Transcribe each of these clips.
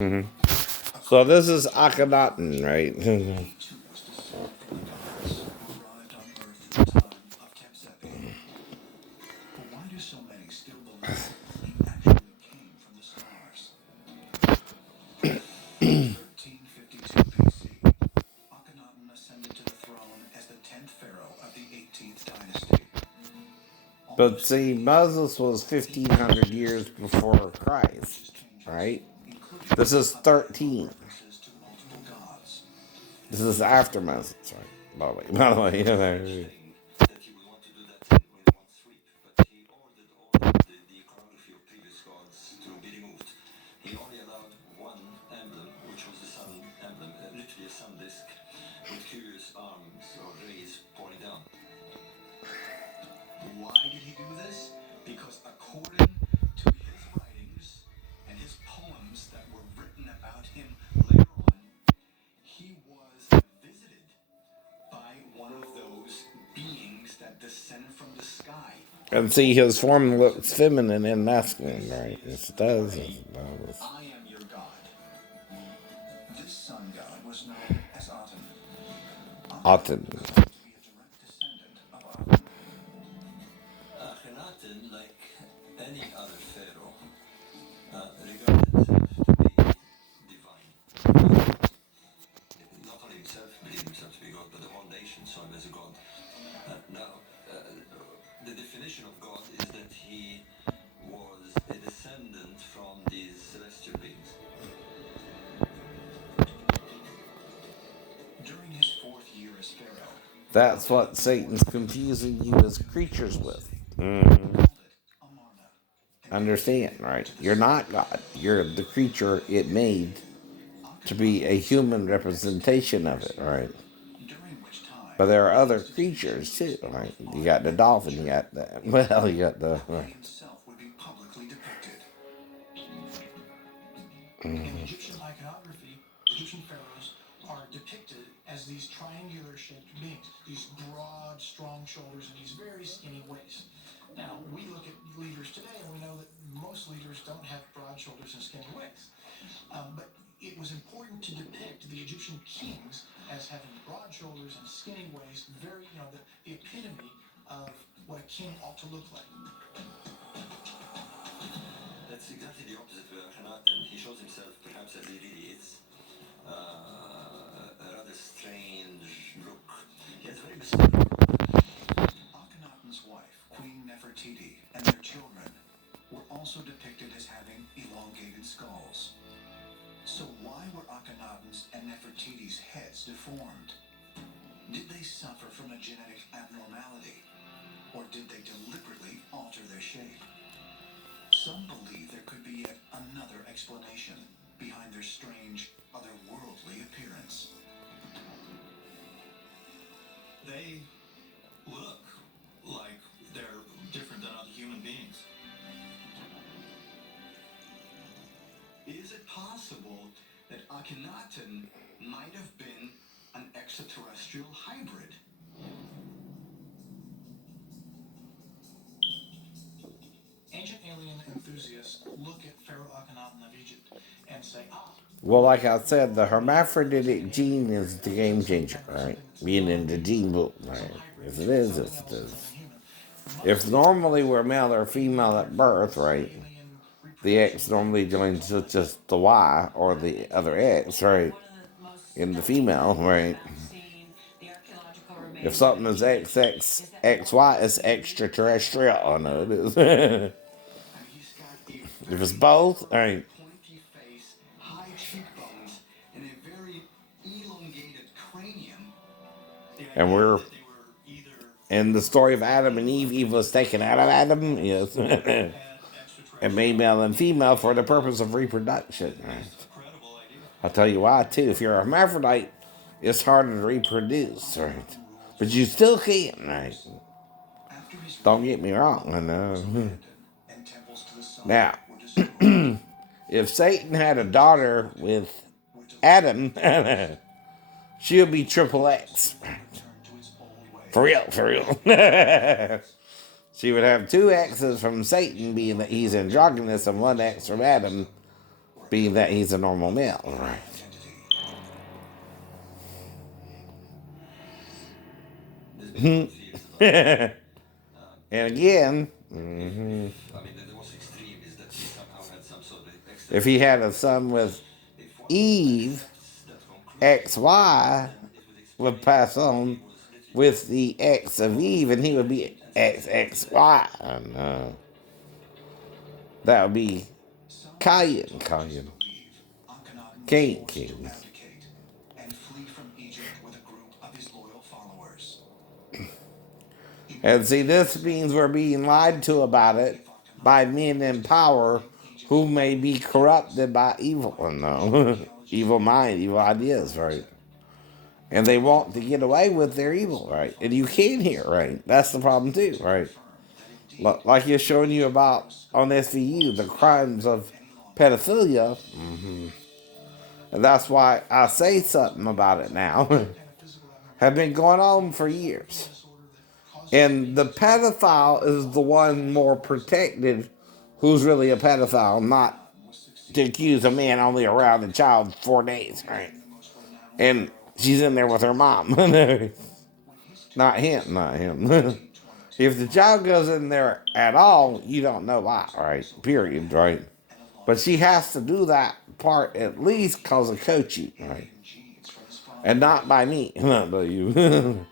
So this is Akhenaten, right? But see, Moses was 1,500 years before Christ, right? This is 13. This is after Moses, right? By the way. And see, his form looks feminine and masculine, right? Yes, it does. It does. Aten. That's what Satan's confusing you as creatures with. Understand, right? You're not God. You're the creature it made to be a human representation of it, right? But there are other creatures too, right? You got the dolphin, you got the you got the right. Well, like I said, the hermaphroditic gene is the game changer, right? Being in the gene book, right? Yes, it is. Yes, it is. If normally we're male or female at birth, right? The X normally joins with just the Y or the other X, right? In the female, right? If something is XXXY, it's extraterrestrial. Oh no, it is. If it's both, right? And we're in the story of Adam and Eve. Eve was taken out of Adam, yes, and made male and female for the purpose of reproduction. Right? I'll tell you why too. If you're a hermaphrodite, it's harder to reproduce, right? But you still can, right? Don't get me wrong. I know. Now, if Satan had a daughter with Adam, she'll be triple X. For real, for real. She would have two X's from Satan, being that he's androgynous, and one X from Adam, being that he's a normal male, right? And again, if he had a son with Eve, XY would pass on with the X of Eve, and he would be XXY. And that would be Cain. Cain. And see, this means we're being lied to about it by men in power who may be corrupted by evil. No, evil mind, evil ideas, right? And they want to get away with their evil, right? And you can hear, right? That's the problem too, right? Like you're showing you about on SVU, the crimes of pedophilia. And that's why I say something about it now. Have been going on for years. And the pedophile is the one more protected who's really a pedophile, not to accuse a man only around a child 4 days, right? And she's in there with her mom. Not him. If the child goes in there at all, you don't know why, right? Period, right? But she has to do that part at least because of coaching, right? And not by me, not by you.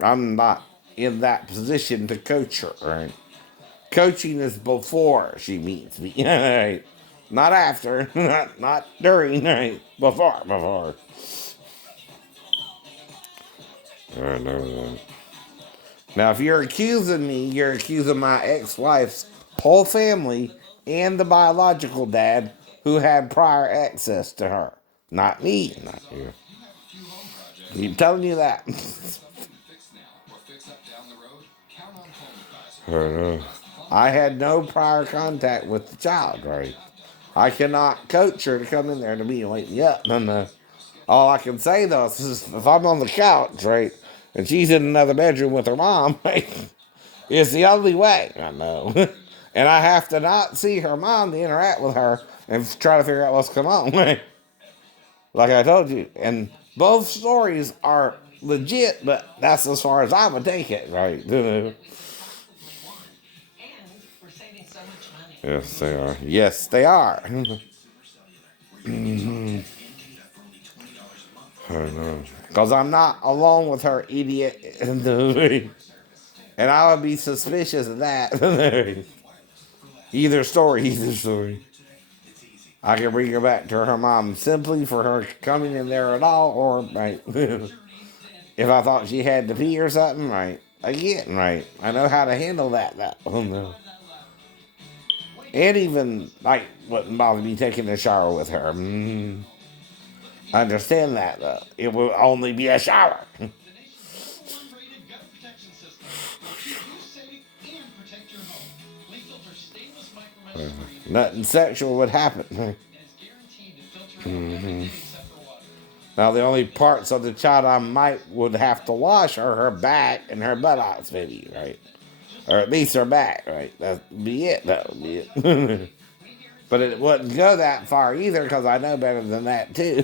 I'm not in that position to coach her, right? Coaching is before she meets me, right? Not after, not during, right? Before. I know that. Now, if you're accusing me, you're accusing my ex-wife's whole family and the biological dad who had prior access to her. Not me, not you. I'm telling you that. I had no prior contact with the child, right? I cannot coach her to come in there to me and wake me up. And all I can say though is if I'm on the couch, right, and she's in another bedroom with her mom, right, it's the only way. I know. And I have to not see her mom to interact with her and try to figure out what's going on. Right? Like I told you. And both stories are legit, but that's as far as I would take it, right? Yes, they are. Yes, they are. Because I'm not alone with her, idiot. And I would be suspicious of that. Either story. I can bring her back to her mom simply for her coming in there at all, or, right, if I thought she had to pee or something, right, again, right, I know how to handle that. And even, like, wouldn't bother me taking a shower with her. I understand that, though. It will only be a shower. Nothing sexual would happen. Now, the only parts of the child I would have to wash are her back and her buttocks, maybe, right? Or at least her back, right? That'd be it. That would be it. But it wouldn't go that far either because I know better than that, too.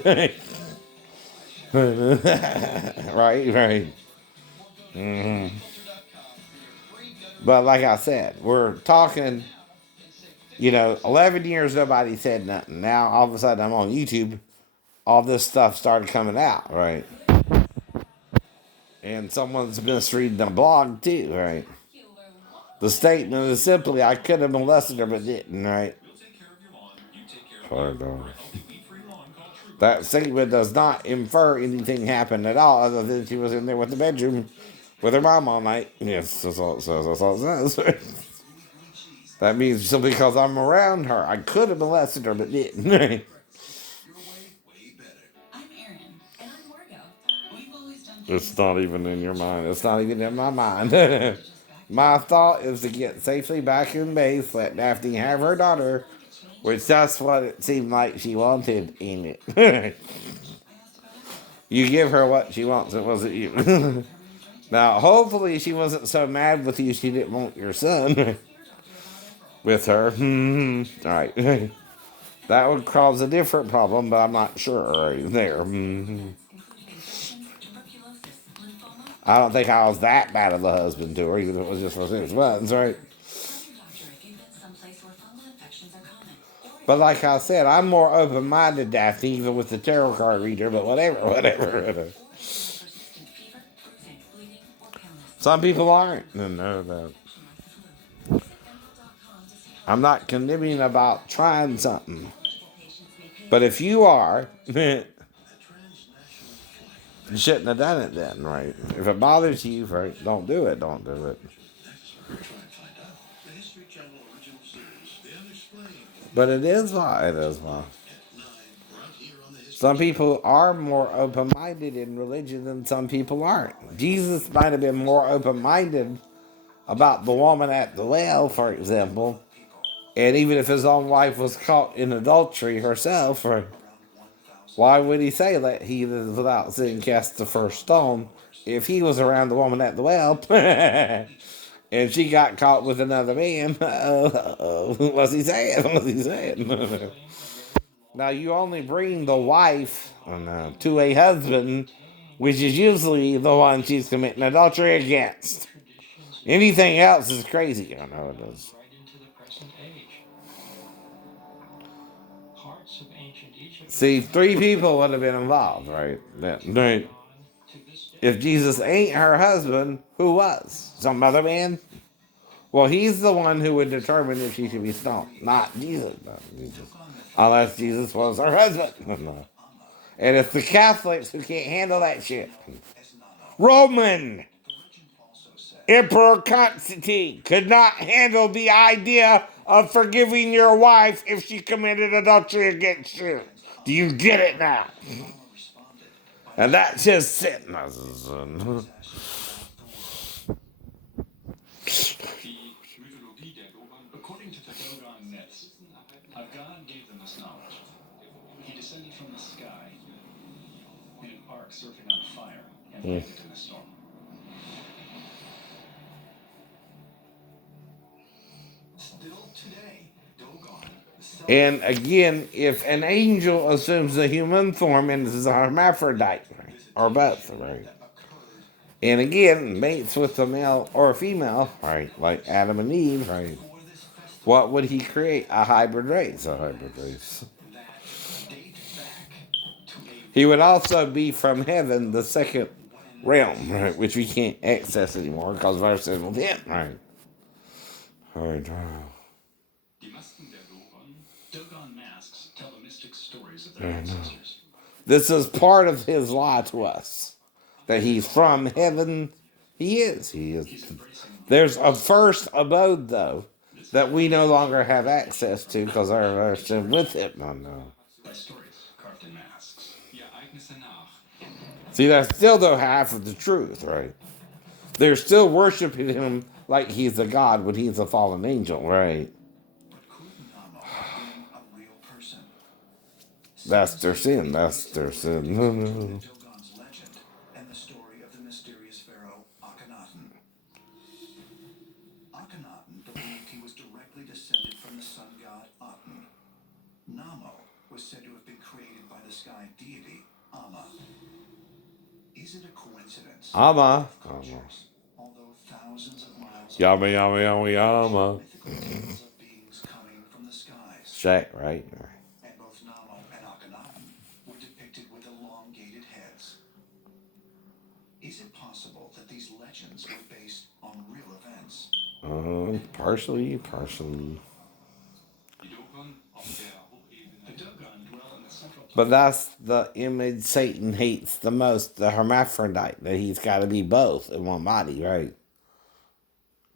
Right. But like I said, we're talking, 11 years nobody said nothing. Now, all of a sudden, I'm on YouTube. All this stuff started coming out, right? And someone's been reading the blog, too, right? The statement is simply, I could have molested her, but didn't, right? That statement does not infer anything happened at all, other than she was in there with the bedroom with her mom all night. Yes, that's all it says. That's all it says. That means simply because I'm around her, I could have molested her, but didn't. It's not even in your mind. It's not even in my mind. My thought is to get safely back in base, let Daphne have her daughter, which that's what it seemed like she wanted, ain't it? You give her what she wants, it wasn't you. Now, hopefully she wasn't so mad with you she didn't want your son. with her. All right. That would cause a different problem, but I'm not sure right there. I don't think I was that bad of a husband to her, even if it was just for 6 months, right? But like I said, I'm more open-minded, Daphne, even with the tarot card reader, but whatever. Some people aren't. No. I'm not condemning about trying something. But if you are, you shouldn't have done it then, right? If it bothers you, right, don't do it. Don't do it. But it is why. It is why. Some people are more open-minded in religion than some people aren't. Jesus might have been more open-minded about the woman at the well, for example, and even if his own wife was caught in adultery herself, or why would he say that he that is without sin cast the first stone if he was around the woman at the well and she got caught with another man? What's he saying? What's he saying? Now you only bring the wife to a husband, which is usually the one she's committing adultery against. Anything else is crazy. I know it is. See, 3 people would have been involved, right? Right. If Jesus ain't her husband, who was? Some other man? Well, he's the one who would determine if she should be stoned, not Jesus. Not Jesus. Unless Jesus was her husband. No. And it's the Catholics who can't handle that shit. Roman Emperor Constantine could not handle the idea of forgiving your wife if she committed adultery against you. Do you get it now? And that's his sentence. According to the Dogon myths, a god gave them this knowledge. He descended from the sky in an ark surfing on fire and landed in a storm. Still today, Dogon. And again, if an angel assumes a human form and is a hermaphrodite, right, or both, right, and again mates with a male or a female, right, like Adam and Eve, right, what would he create? A hybrid race. A hybrid race. He would also be from heaven, the second realm, right, which we can't access anymore because of our sin with him, right. All right. Dogon masks tell the mystic stories of their ancestors. This is part of his lie to us. That he's from heaven. He is. He is. There's a first abode, though, that we no longer have access to because our sin with him. No. Stories carved in masks. See, that's still though half of the truth, right? They're still worshiping him like he's a god when he's a fallen angel, right? That's their sin. That's their sin. Dogon's legend and the story of the mysterious pharaoh Akhenaten. Akhenaten believed he was directly descended from the sun god Aten. Namo was said to have been created by the sky deity Amma. Is it a coincidence? Amma. Although thousands of miles Yama, yama, yama, yama. mythical tales of beings coming from the skies. Shaq, right? And both Namo and Akhenaten were depicted with elongated heads. Is it possible that these legends were based on real events? Partially. The Dogon dwell in the central But that's the image Satan hates the most, the hermaphrodite, that he's got to be both in one body, right?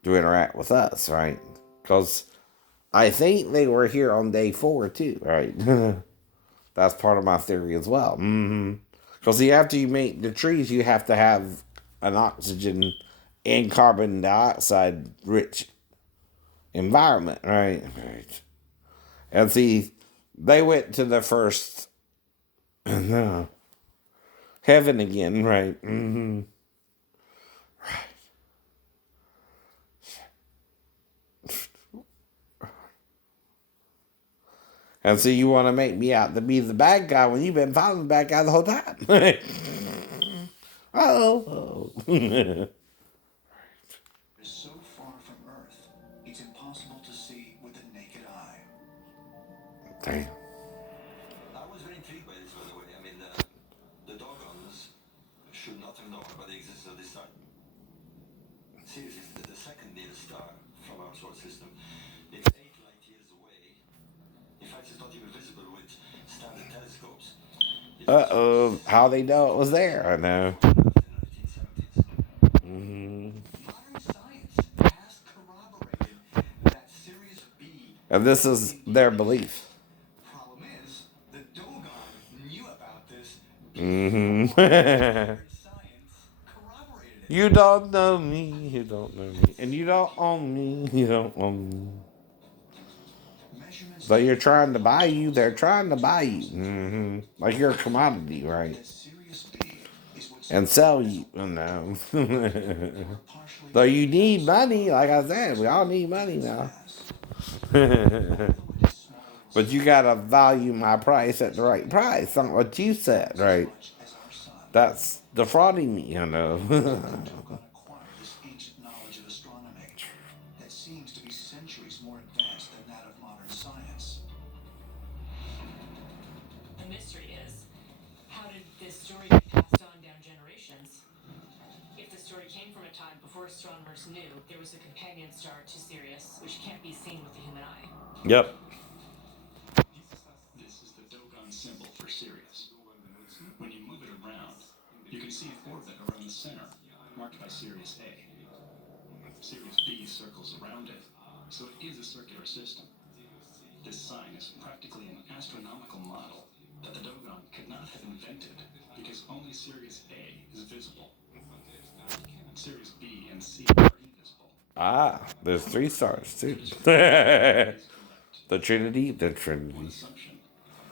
To interact with us, right? Because I think they were here on day 4 too, right? That's part of my theory as well. Because after you make the trees, you have to have an oxygen and carbon dioxide rich environment, right? Right. And see, they went to the first heaven again, right? And so you want to make me out to be the bad guy when you've been following the bad guy the whole time. Oh. Is so far from Earth, it's impossible to see with the naked eye. Damn. I was very intrigued by this, by the way. I mean, the Dogons should not have known about the existence of this star. Seriously, the second nearest star from our solar system. It's 8 light years away. In fact, it's not even visible with standard telescopes. How they know it was there? I know. In the 1970s. Modern science has corroborated that Sirius B. And this is their belief. Problem is, the Dogon knew about this. Mm-hmm. Modern science corroborated it. You don't know me, you don't know me. And you don't own me, you don't own me. Measurements So you're trying to buy you, they're trying to buy you. Like you're a commodity, right? that Sirius B is what's And sell you. No. partially So you need money, like I said, we all need money now. But you gotta value my price at the right price. Not what you said, right? as our sun. That's defrauding me, you know. Dogon acquired this ancient knowledge of astronomy that seems to be centuries more advanced than that of modern science. The mystery is, how did this story get passed on down generations? If the story came from a time before astronomers knew there was a companion star to Sirius, which can't be seen with the human eye. Yep. This is the Dogon symbol for Sirius. When you move it around, you can see an orbit around the center, marked by Sirius A. Sirius B circles around it, so it is a circular system. This sign is practically an astronomical model that the Dogon could not have invented because only Sirius A is visible. Sirius B and C are invisible. Ah, there's 3 stars too. Is correct. The Trinity, the Trinity. Assumption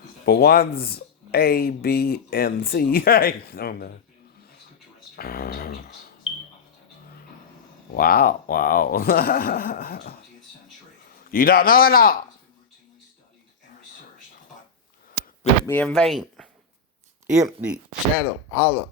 is that But one's A, B, and C. I don't know. extraterrestrial intelligence. Wow, wow. 20th century You don't know it all. has been routinely studied and researched, but Bit me in vain. Empty, shadow, hollow.